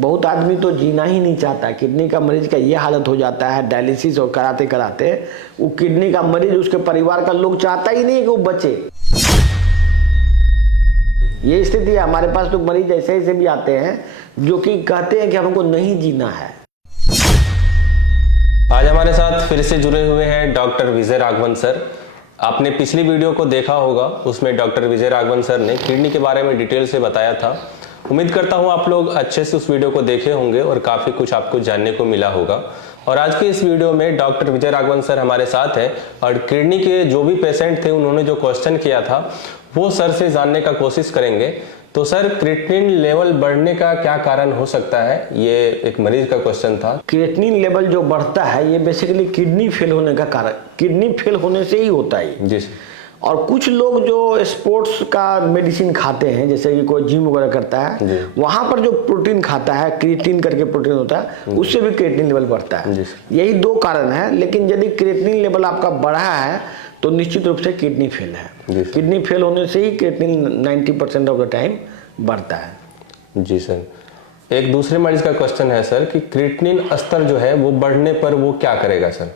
बहुत आदमी तो जीना ही नहीं चाहता। किडनी का मरीज का ये हालत हो जाता है डायलिसिस और कराते कराते, वो किडनी का मरीज उसके परिवार का लोग चाहता ही नहीं है कि वो बचे। ये स्थिति है। हमारे पास तो मरीज ऐसे ऐसे भी आते हैं जो कि कहते हैं कि हमको नहीं जीना है। आज हमारे साथ फिर से जुड़े हुए हैं डॉक्टर विजय राघवन सर। आपने पिछली वीडियो को देखा होगा, उसमें डॉक्टर विजय राघवन सर ने किडनी के बारे में डिटेल से बताया था। उम्मीद करता हूं आप लोग अच्छे से उस वीडियो को देखे होंगे और काफ़ी कुछ आपको जानने को मिला होगा। और आज की इस वीडियो में डॉक्टर विजय राघवन सर हमारे साथ हैं और किडनी के जो भी पेशेंट थे उन्होंने जो क्वेश्चन किया था वो सर से जानने का कोशिश करेंगे। तो सर, क्रिएटिनिन लेवल बढ़ने का क्या कारण हो सकता है, ये एक मरीज का क्वेश्चन था। क्रिएटिनिन लेवल जो बढ़ता है ये बेसिकली किडनी फेल होने का कारण, किडनी फेल होने से ही होता है जी सर। और कुछ लोग जो स्पोर्ट्स का मेडिसिन खाते हैं, जैसे कि कोई जिम वगैरह करता है, वहां पर जो प्रोटीन खाता है, क्रिएटिनिन करके प्रोटीन होता है, उससे भी क्रिएटिनिन लेवल बढ़ता है। यही दो कारण है। लेकिन यदि क्रिएटिनिन लेवल आपका बढ़ा है तो निश्चित रूप से किडनी फेल है। किडनी फेल होने से ही क्रिएटिनिन 90% ऑफ द टाइम बढ़ता है। जी सर। एक दूसरे मरीज का क्वेश्चन है सर कि क्रिएटिनिन स्तर जो है वो बढ़ने पर वो क्या करेगा सर?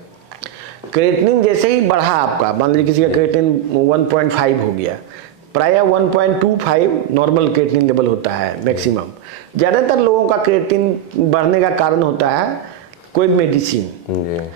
क्रिएटिनिन जैसे ही बढ़ा आपका, मान लीजिए किसी का क्रिएटिनिन 1.5 हो गया, प्राय 1.25 नॉर्मल क्रिएटिनिन लेवल होता है मैक्सिमम। ज़्यादातर लोगों का क्रिएटिनिन बढ़ने का कारण होता है कोई मेडिसिन।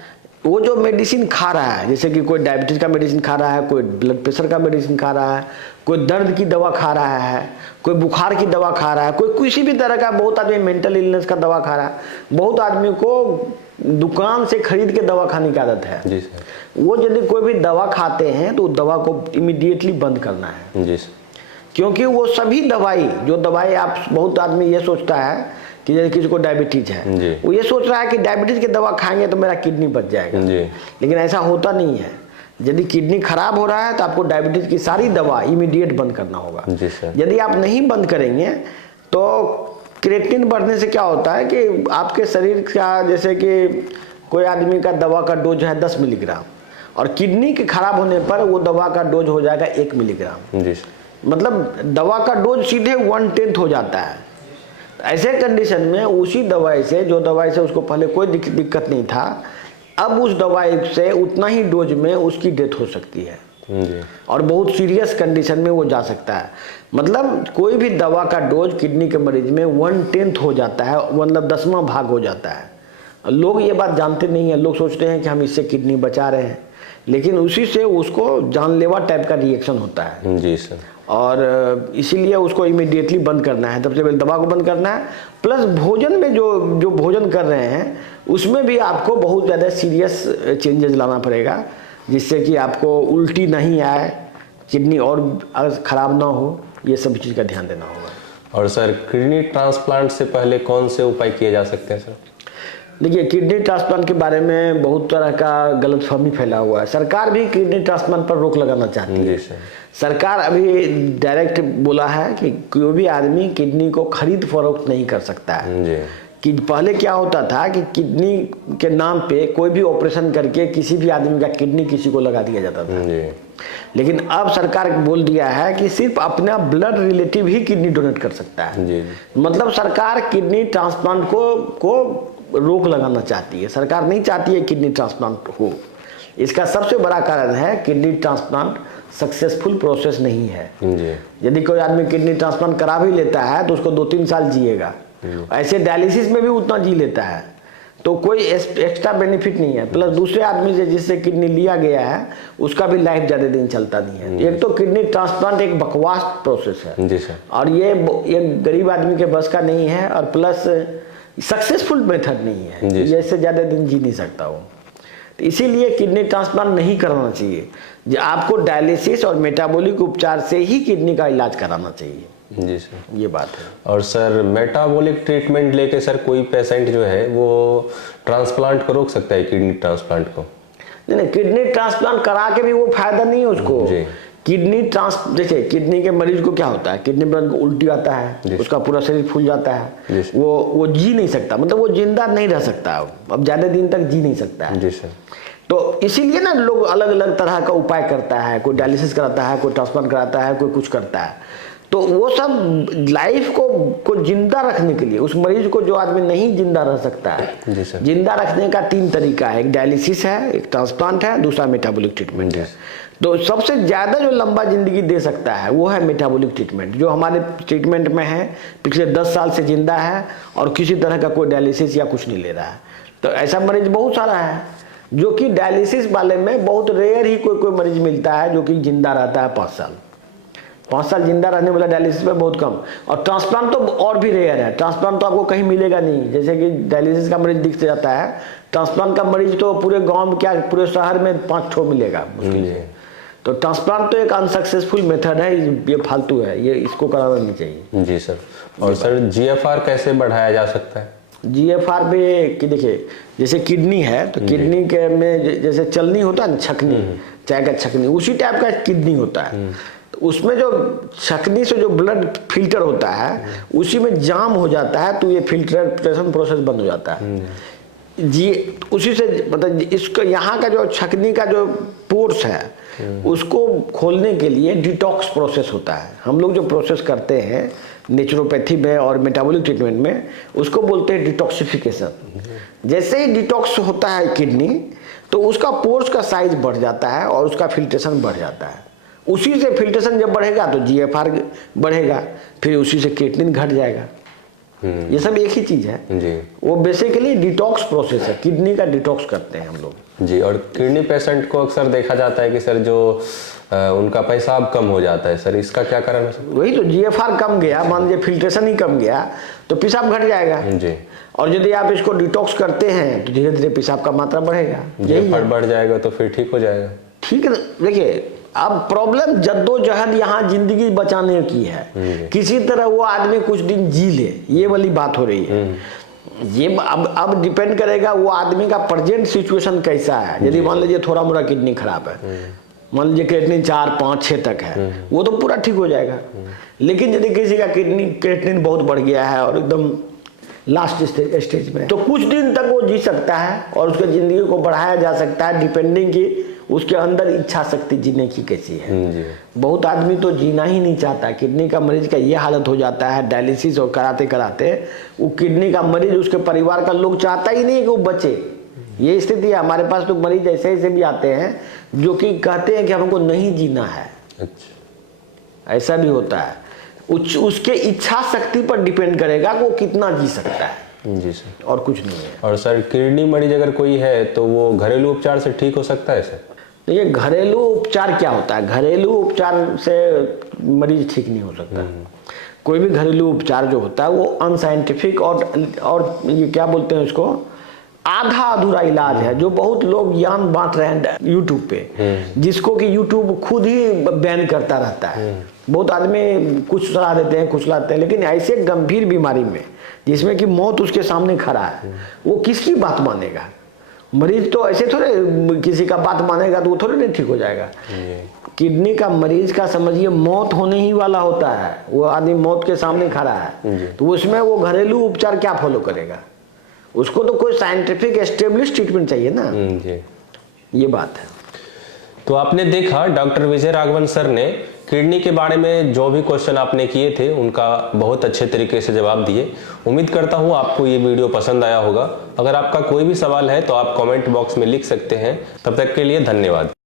वो जो मेडिसिन खा रहा है, जैसे कि कोई डायबिटीज का मेडिसिन खा रहा है, कोई ब्लड प्रेशर का मेडिसिन खा रहा है, कोई दर्द की दवा खा रहा है, कोई बुखार की दवा खा रहा है, कोई किसी भी तरह का, बहुत आदमी मेंटल इलनेस का दवा खा रहा है, बहुत आदमी को दुकान से खरीद के दवा खाने की आदत है। जी सर। वो यदि कोई भी दवा खाते हैं तो दवा को इमीडिएटली बंद करना है। जी सर। क्योंकि वो सभी दवाई, जो दवाई आप, बहुत आदमी ये सोचता है कि जैसे किसी को डायबिटीज है, वो ये सोच रहा है कि डायबिटीज की दवा खाएंगे तो मेरा किडनी बच जाएगा। लेकिन ऐसा होता नहीं है। यदि किडनी खराब हो रहा है तो आपको डायबिटीज की सारी दवा इमीडिएट बंद करना होगा। यदि आप नहीं बंद करेंगे तो क्रिएटिनिन बढ़ने से क्या होता है कि आपके शरीर का, जैसे कि कोई आदमी का दवा का डोज है 10 मिलीग्राम और किडनी के खराब होने पर वो दवा का डोज हो जाएगा 1 मिलीग्राम। मतलब दवा का डोज सीधे 1/10 हो जाता है। ऐसे कंडीशन में उसी दवाई से, जो दवाई से उसको पहले कोई दिक्कत नहीं था, अब उस दवाई से उतना ही डोज में उसकी डेथ हो सकती है और बहुत सीरियस कंडीशन में वो जा सकता है। मतलब कोई भी दवा का डोज किडनी के मरीज में 1/10 हो जाता है, मतलब 10वां भाग हो जाता है। लोग ये बात जानते नहीं है। लोग सोचते हैं कि हम इससे किडनी बचा रहे हैं, लेकिन उसी से उसको जानलेवा टाइप का रिएक्शन होता है। जी सर। और इसीलिए उसको इमीडिएटली बंद करना है। सबसे पहले दवा को बंद करना है, प्लस भोजन में जो भोजन कर रहे हैं उसमें भी आपको बहुत ज़्यादा सीरियस चेंजेस लाना पड़ेगा, जिससे कि आपको उल्टी नहीं आए, किडनी और ख़राब ना हो। ये सब चीज़ का ध्यान देना होगा। और सर, किडनी ट्रांसप्लांट से पहले कौन से उपाय किए जा सकते हैं सर? देखिए, किडनी ट्रांसप्लांट के बारे में बहुत तरह का गलतफहमी फैला हुआ है। सरकार भी किडनी ट्रांसप्लांट पर रोक लगाना चाहती है। सरकार अभी डायरेक्ट बोला है कि कोई भी आदमी किडनी को खरीद फरोख्त नहीं कर सकता है। कि पहले क्या होता था कि किडनी के नाम पे कोई भी ऑपरेशन करके किसी भी आदमी का किडनी किसी को लगा दिया जाता था। लेकिन अब सरकार बोल दिया है कि सिर्फ अपना ब्लड रिलेटिव ही किडनी डोनेट कर सकता है। मतलब सरकार किडनी ट्रांसप्लांट को रोक लगाना चाहती है। सरकार नहीं चाहती है किडनी ट्रांसप्लांट हो। इसका सबसे बड़ा कारण है किडनी ट्रांसप्लांट सक्सेसफुल प्रोसेस नहीं है। यदि कोई आदमी किडनी ट्रांसप्लांट करा भी लेता है तो उसको 2-3 साल जिएगा। ऐसे डायलिसिस में भी उतना जी लेता है, तो कोई एक्स्ट्रा बेनिफिट नहीं है। प्लस दूसरे आदमी से जिससे किडनी लिया गया है उसका भी लाइफ ज़्यादा दिन चलता नहीं है। एक तो किडनी ट्रांसप्लांट एक बकवास प्रोसेस है और ये गरीब आदमी के बस का नहीं है, और प्लस सक्सेसफुल मेथड नहीं है। जैसे ज़्यादा दिन जी नहीं सकता वो, तो इसीलिए किडनी ट्रांसप्लांट नहीं कराना चाहिए। आपको डायलिसिस और मेटाबॉलिक उपचार से ही किडनी का इलाज कराना चाहिए। जी सर, ये बात है। और सर, मेटाबॉलिक ट्रीटमेंट लेके सर कोई पेशेंट जो है वो ट्रांसप्लांट को रोक सकता है, किडनी ट्रांसप्लांट को? नहीं, किडनी ट्रांसप्लांट करा के भी वो फायदा नहीं है उसको। किडनी देखिए, किडनी के मरीज को क्या होता है, किडनी पर उल्टी आता है, उसका पूरा शरीर फूल जाता है, वो जी नहीं सकता, मतलब वो जिंदा नहीं रह सकता, अब ज्यादा दिन तक जी नहीं सकता है। जी सर। तो इसीलिए ना लोग अलग अलग तरह का उपाय करता है। कोई डायलिसिस कराता है, कोई ट्रांसप्लांट कराता है, कोई कुछ करता है। तो वो सब लाइफ को जिंदा रखने के लिए, उस मरीज को जो आदमी नहीं जिंदा रह सकता है, जी सर। जिंदा रखने का 3 तरीका है, एक डायलिसिस है, एक ट्रांसप्लांट है, दूसरा मेटाबॉलिक ट्रीटमेंट है। तो सबसे ज्यादा जो लंबा जिंदगी दे सकता है वो है मेटाबॉलिक ट्रीटमेंट, जो हमारे ट्रीटमेंट में है, पिछले 10 साल से जिंदा है और किसी तरह का कोई डायलिसिस या कुछ नहीं ले रहा है। तो ऐसा मरीज बहुत सारा है, जो कि डायलिसिस वाले में बहुत रेयर ही कोई मरीज मिलता है जो कि जिंदा रहता है 5 साल जिंदा रहने वाला डायलिसिस में बहुत कम। और ट्रांसप्लांट तो और भी रेयर है, ट्रांसप्लांट तो आपको कहीं मिलेगा नहीं। जैसे कि डायलिसिस का मरीज दिख जाता है, ट्रांसप्लांट का मरीज तो पूरे गांव में क्या पूरे शहर में 5 ठो मिलेगा मुश्किल से। तो ट्रांसप्लांट तो एक अनसक्सेसफुल मेथड है, ये फालतू है, ये इसको कराना नहीं चाहिए। जी सर। और सर GFR कैसे बढ़ाया जा सकता है? GFR पे कि देखिए, जैसे किडनी है तो किडनी के में जैसे चलनी होता है ना, छकनी, चाय का छकनी, उसी टाइप का किडनी होता है। तो उसमें जो छकनी से जो ब्लड फिल्टर होता है उसी में जाम हो जाता है, तो ये फिल्ट्रेशन प्रोसेस बंद हो जाता है जी। उसी से मतलब इसको यहाँ का जो छकनी का जो पोर्स है उसको खोलने के लिए डिटॉक्स प्रोसेस होता है। हम लोग जो प्रोसेस करते हैं नेचुरोपैथी में और मेटाबॉलिक ट्रीटमेंट में, उसको बोलते हैं डिटॉक्सिफिकेशन। जैसे ही डिटॉक्स होता है किडनी, तो उसका पोर्स का साइज बढ़ जाता है और उसका फिल्ट्रेशन बढ़ जाता है। उसी से फिल्ट्रेशन जब बढ़ेगा तो GFR बढ़ेगा, फिर उसी से क्रिएटिनिन घट जाएगा। ये सब एक ही चीज है जी। वो बेसिकली डिटॉक्स प्रोसेस है, किडनी का डिटॉक्स करते हैं हम लोग जी। और किडनी पेशेंट को अक्सर देखा जाता है कि सर जो उनका पेशाब कम हो जाता है, सर इसका क्या कारण है? वही तो, GFR कम गया, मान लीजिए फिल्ट्रेशन ही कम गया तो पेशाब घट जाएगा जी। और यदि आप इसको डिटॉक्स करते हैं तो धीरे धीरे पेशाब का मात्रा बढ़ेगा, GFR बढ़ जाएगा तो फिर ठीक हो जाएगा। ठीक है। देखिए अब प्रॉब्लम जद्दोजहद यहाँ जिंदगी बचाने की है, किसी तरह वो आदमी कुछ दिन जी ले, ये वाली बात हो रही है। ये अब डिपेंड करेगा वो आदमी का प्रेजेंट सिचुएशन कैसा है। यदि मान लीजिए थोड़ा मोड़ा किडनी खराब है, मान लीजिए क्रिएटिनिन 4, 5, 6 तक है, वो तो पूरा ठीक हो जाएगा। लेकिन यदि किसी का क्रिएटिनिन बहुत बढ़ गया है और एकदम लास्ट स्टेज में, तो कुछ दिन तक वो जी सकता है और उसके जिंदगी को बढ़ाया जा सकता है, डिपेंडिंग की उसके अंदर इच्छा शक्ति जीने की कैसी है। बहुत आदमी तो जीना ही नहीं चाहता। किडनी का मरीज का ये हालत हो जाता है, डायलिसिस और कराते कराते वो किडनी का मरीज, उसके परिवार का लोग चाहता ही नहीं कि वो बचे। ये स्थिति है। हमारे पास तो मरीज ऐसे ऐसे भी आते हैं जो कि कहते हैं कि हमको नहीं जीना है। अच्छा, ऐसा भी होता है। उसके इच्छा शक्ति पर डिपेंड करेगा वो कितना जी सकता है। जी सर। और कुछ नहीं है। और सर किडनी मरीज अगर कोई है तो वो घरेलू उपचार से ठीक हो सकता है सर? तो ये घरेलू उपचार क्या होता है? घरेलू उपचार से मरीज ठीक नहीं हो सकता। कोई भी घरेलू उपचार जो होता है वो अनसाइंटिफिक और ये क्या बोलते हैं उसको, आधा अधूरा इलाज है, जो बहुत लोग ज्ञान बांट रहे हैं यूट्यूब पे, जिसको कि यूट्यूब खुद ही बैन करता रहता है। बहुत आदमी कुछ सलाह देते हैं, कुछ लाते हैं, लेकिन ऐसे गंभीर बीमारी में जिसमें कि मौत उसके सामने खड़ा है, वो किसकी बात मानेगा? मरीज तो ऐसे थोड़े किसी का बात मानेगा तो वो थोड़े नहीं ठीक हो जाएगा। किडनी का मरीज का समझिए मौत होने ही वाला होता है, वो आदमी मौत के सामने खड़ा है, तो उसमें वो घरेलू उपचार क्या फॉलो करेगा? उसको तो कोई साइंटिफिक एस्टेब्लिश ट्रीटमेंट चाहिए ना। ये बात है। तो आपने देखा डॉक्टर विजय राघवन सर ने किडनी के बारे में जो भी क्वेश्चन आपने किए थे उनका बहुत अच्छे तरीके से जवाब दिए। उम्मीद करता हूं आपको ये वीडियो पसंद आया होगा। अगर आपका कोई भी सवाल है तो आप कमेंट बॉक्स में लिख सकते हैं। तब तक के लिए धन्यवाद।